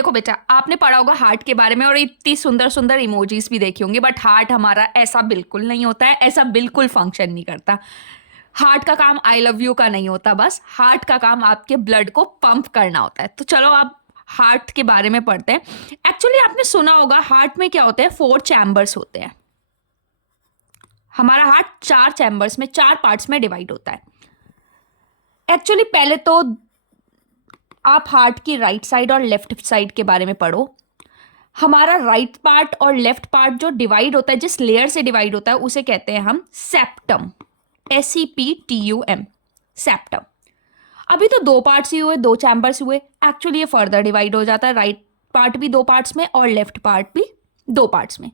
देखो बेटा, आपने पढ़ा होगा हार्ट के बारे में और इतनी सुंदर सुंदर इमोजीज भी देखी होंगी, बट हार्ट हमारा ऐसा बिल्कुल नहीं होता है, ऐसा बिल्कुल फंक्शन नहीं करता। हार्ट का काम आई लव यू का नहीं होता, बस हार्ट का काम आपके ब्लड को पंप करना होता है। तो चलो आप हार्ट के बारे में पढ़ते हैं। एक्चुअली आपने सुना होगा हार्ट में क्या होता है, 4 चैम्बर्स होते हैं। हमारा हार्ट 4 चैम्बर्स में, 4 पार्ट्स में डिवाइड होता है। एक्चुअली पहले तो आप हार्ट की राइट साइड और लेफ्ट साइड के बारे में पढ़ो। हमारा राइट पार्ट और लेफ्ट पार्ट जो डिवाइड होता है, जिस लेयर से डिवाइड होता है, उसे कहते हैं हम सेप्टम। SEPTUM, septum. अभी तो 2 पार्ट्स ही हुए, 2 चैम्बर्स हुए। एक्चुअली ये फर्दर डिवाइड हो जाता है, राइट पार्ट भी 2 पार्ट्स में और लेफ्ट पार्ट भी 2 पार्ट्स में।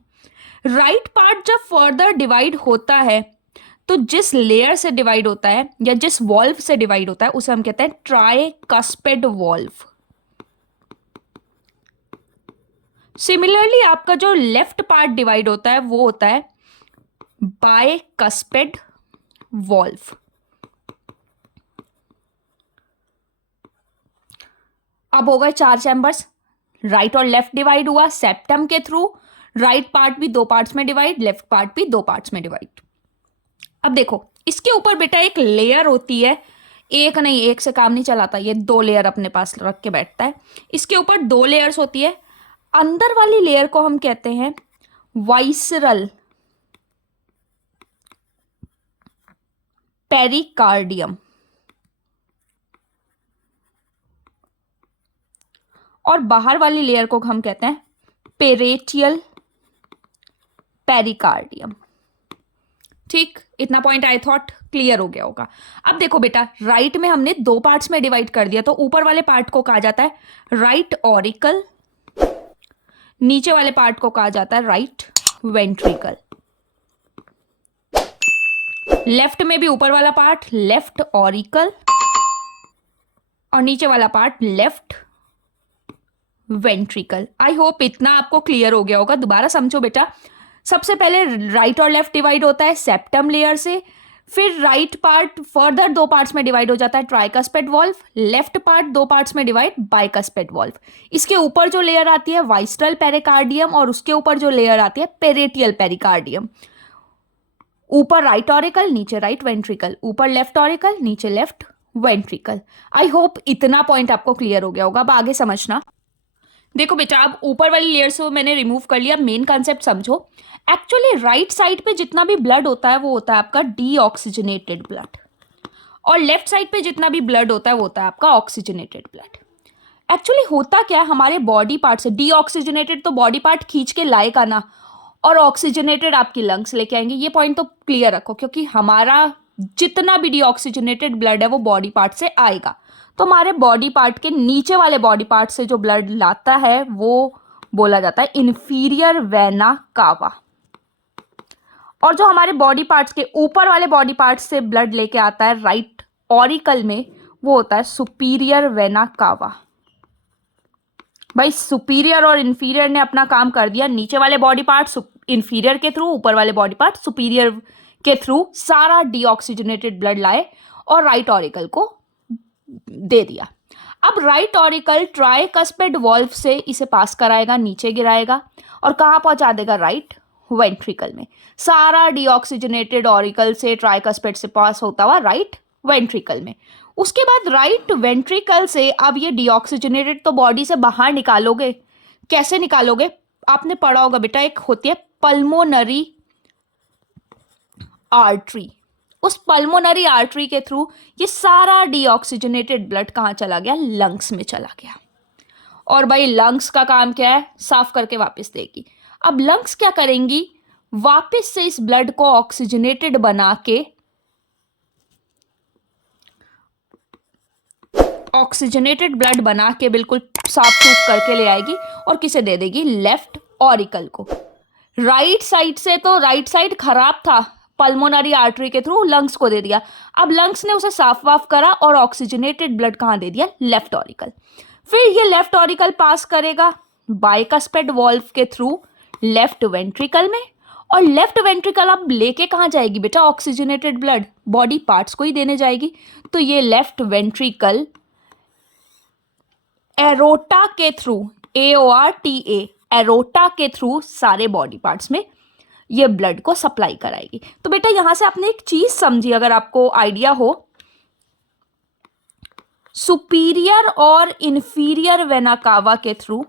राइट पार्ट जब फर्दर डिवाइड होता है तो जिस लेयर से डिवाइड होता है या जिस वॉल्व से डिवाइड होता है उसे हम कहते हैं ट्राइकस्पिड वॉल्व। सिमिलरली आपका जो लेफ्ट पार्ट डिवाइड होता है वो होता है बाइकस्पिड वॉल्व। अब हो गए 4 चैम्बर्स, राइट और लेफ्ट डिवाइड हुआ सेप्टम के थ्रू। राइट पार्ट भी 2 पार्ट्स में डिवाइड, लेफ्ट पार्ट भी 2 पार्ट्स में डिवाइड। अब देखो इसके ऊपर बेटा एक लेयर होती है, एक नहीं, एक से काम नहीं चलाता, ये 2 लेयर अपने पास रख के बैठता है। इसके ऊपर 2 लेयर्स होती है। अंदर वाली लेयर को हम कहते हैं वाइसरल पेरिकार्डियम और बाहर वाली लेयर को हम कहते हैं पेरेटियल पेरिकार्डियम। ठीक, इतना पॉइंट आई थॉट क्लियर हो गया होगा। अब देखो बेटा, राइट में हमने 2 पार्ट्स में डिवाइड कर दिया, तो ऊपर वाले पार्ट को कहा जाता है राइट ऑरिकल, नीचे वाले पार्ट को कहा जाता है राइट वेंट्रिकल। लेफ्ट में भी ऊपर वाला पार्ट लेफ्ट ऑरिकल और नीचे वाला part left ventricle. I hope इतना आपको क्लियर हो गया होगा। दोबारा समझो बेटा, सबसे पहले राइट और लेफ्ट डिवाइड होता है सेप्टम लेयर से, फिर राइट पार्ट फर्दर 2 पार्ट्स में डिवाइड हो जाता है tricuspid valve, left part 2 parts में डिवाइड बाइकस्पिड वॉल्व। इसके ऊपर जो लेयर आती है वाइसरल पेरिकार्डियम और उसके ऊपर जो लेयर आती है पेरेटियल पेरिकार्डियम। ऊपर राइट ऑरिकल, नीचे राइट वेंट्रिकल, ऊपर लेफ्ट ऑरिकल, नीचे लेफ्ट वेंट्रिकल। आई होप इतना पॉइंट आपको क्लियर हो गया होगा। अब आगे समझना। देखो बेटा, अब ऊपर वाली लेयर्स को मैंने रिमूव कर लिया, मेन कॉन्सेप्ट समझो। एक्चुअली राइट साइड पे जितना भी ब्लड होता है वो होता है आपका डीऑक्सीजनेटेड ब्लड, और लेफ्ट साइड पे जितना भी ब्लड होता है वो होता है आपका ऑक्सीजनेटेड ब्लड। एक्चुअली होता क्या है, हमारे बॉडी पार्ट से डीऑक्सीजनेटेड तो बॉडी पार्ट खींच के लाएगा ना, और ऑक्सीजनेटेड आपकी लंग्स लेके आएंगे। ये पॉइंट तो क्लियर रखो, क्योंकि हमारा जितना भी डीऑक्सीजनेटेड ब्लड है वो बॉडी पार्ट से आएगा। तो हमारे बॉडी पार्ट के नीचे वाले बॉडी पार्ट से जो ब्लड लाता है वो बोला जाता है इंफीरियर वेना कावा, और जो हमारे बॉडी पार्ट्स के ऊपर वाले बॉडी पार्ट से ब्लड लेके आता है राइट ऑरिकल में, वो होता है सुपीरियर वेना कावा। भाई सुपीरियर और इंफीरियर ने अपना काम कर दिया, नीचे वाले बॉडी पार्ट इंफीरियर के थ्रू, ऊपर वाले बॉडी पार्ट सुपीरियर के थ्रू सारा डीऑक्सीजनेटेड ब्लड लाए और राइट ऑरिकल को दे दिया। अब राइट ऑरिकल ट्राइकस्पिड वॉल्व से इसे पास कराएगा, नीचे गिराएगा और कहाँ पहुंचा देगा, राइट वेंट्रिकल में। सारा डीऑक्सीजनेटेड ऑरिकल से ट्राइकस्पिड से पास होता हुआ राइट वेंट्रिकल में। उसके बाद राइट वेंट्रिकल से अब ये डीऑक्सीजनेटेड तो बॉडी से बाहर निकालोगे। कैसे निकालोगे, आपने पढ़ा होगा बेटा, एक होती है पल्मोनरी आर्टरी। उस पल्मोनरी आर्टरी के थ्रू ये सारा डीऑक्सीजनेटेड ब्लड कहाँ चला गया, लंग्स में चला गया। और भाई लंग्स का काम क्या है, साफ करके वापस देगी। अब लंग्स क्या करेंगी, वापस से इस ब्लड को ऑक्सीजनेटेड बना के, ऑक्सीजनेटेड ब्लड बना के बिल्कुल साफ सूफ करके ले आएगी और किसे दे देगी, लेफ्ट ऑरिकल को। राइट साइड से तो राइट साइड खराब था, पल्मोनरी आर्टरी के थ्रू लंग्स को दे दिया। अब लंग्स ने उसे साफ वाफ करा और ऑक्सीजनेटेड ब्लड कहाँ दे दिया, लेफ्ट ऑरिकल। फिर ये लेफ्ट ऑरिकल पास करेगा बाइकस्पिड वॉल्व के थ्रू लेफ्ट वेंट्रिकल में, और लेफ्ट वेंट्रिकल अब लेके कहाँ जाएगी बेटा, ऑक्सीजनेटेड ब्लड बॉडी पार्ट्स को ही देने जाएगी। तो ये लेफ्ट वेंट्रिकल एरोटा के थ्रू, AORTA, एरोटा के थ्रू सारे बॉडी पार्ट्स में ये ब्लड को सप्लाई कराएगी। तो बेटा यहां से आपने एक चीज समझी, अगर आपको आइडिया हो, सुपीरियर और इंफीरियर वेना कावा के थ्रू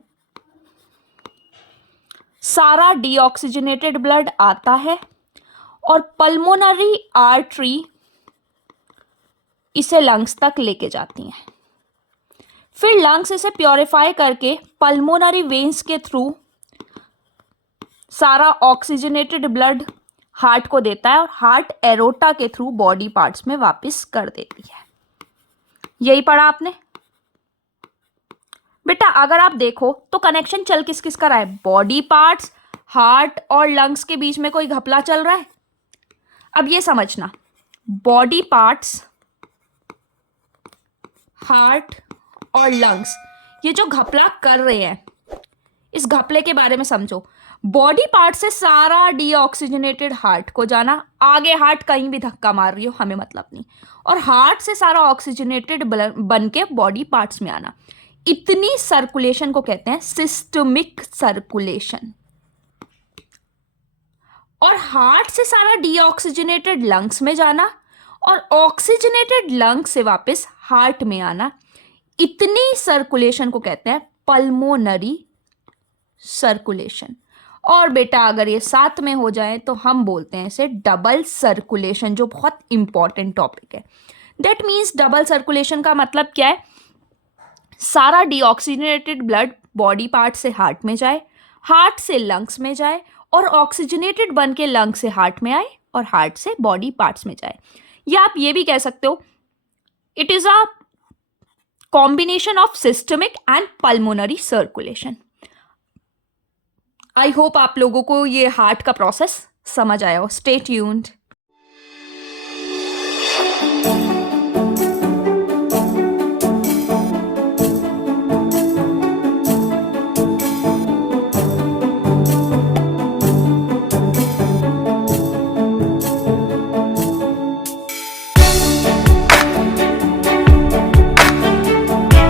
सारा डीऑक्सीजनेटेड ब्लड आता है और पल्मोनरी आर्टरी इसे लंग्स तक लेके जाती हैं। फिर लंग्स इसे प्योरीफाई करके पल्मोनरी वेन्स के थ्रू सारा ऑक्सीजनेटेड ब्लड हार्ट को देता है और हार्ट एरोटा के थ्रू बॉडी पार्ट्स में वापस कर देती है। यही पढ़ा आपने बेटा। अगर आप देखो तो कनेक्शन चल किस किस का रहा है, बॉडी पार्ट्स, हार्ट और लंग्स के बीच में कोई घपला चल रहा है। अब ये समझना, बॉडी पार्ट्स, हार्ट और लंग्स ये जो घपला कर रहे हैं, इस घपले के बारे में समझो। बॉडी पार्ट से सारा डीऑक्सीजनेटेड हार्ट को जाना, आगे हार्ट कहीं भी धक्का मार रही हो हमें मतलब नहीं, और हार्ट से सारा ऑक्सीजनेटेड बन के बॉडी पार्ट्स में आना, इतनी सर्कुलेशन को कहते हैं सिस्टमिक सर्कुलेशन। और हार्ट से सारा डीऑक्सीजनेटेड लंग्स में जाना और ऑक्सीजनेटेड लंग्स से वापस हार्ट में आना, इतनी सर्कुलेशन को कहते हैं पल्मोनरी सर्कुलेशन। और बेटा अगर ये साथ में हो जाए तो हम बोलते हैं इसे डबल सर्कुलेशन, जो बहुत इंपॉर्टेंट टॉपिक है। दैट मीन्स डबल सर्कुलेशन का मतलब क्या है, सारा डीऑक्सीजनेटेड ब्लड बॉडी पार्ट से हार्ट में जाए, हार्ट से लंग्स में जाए और ऑक्सीजनेटेड बन के लंग से हार्ट में आए और हार्ट से बॉडी पार्ट्स में जाए। या आप ये भी कह सकते हो it is a combination of systemic and pulmonary circulation. I hope आप लोगों को ये हार्ट का प्रोसेस समझ आया हो। Stay tuned.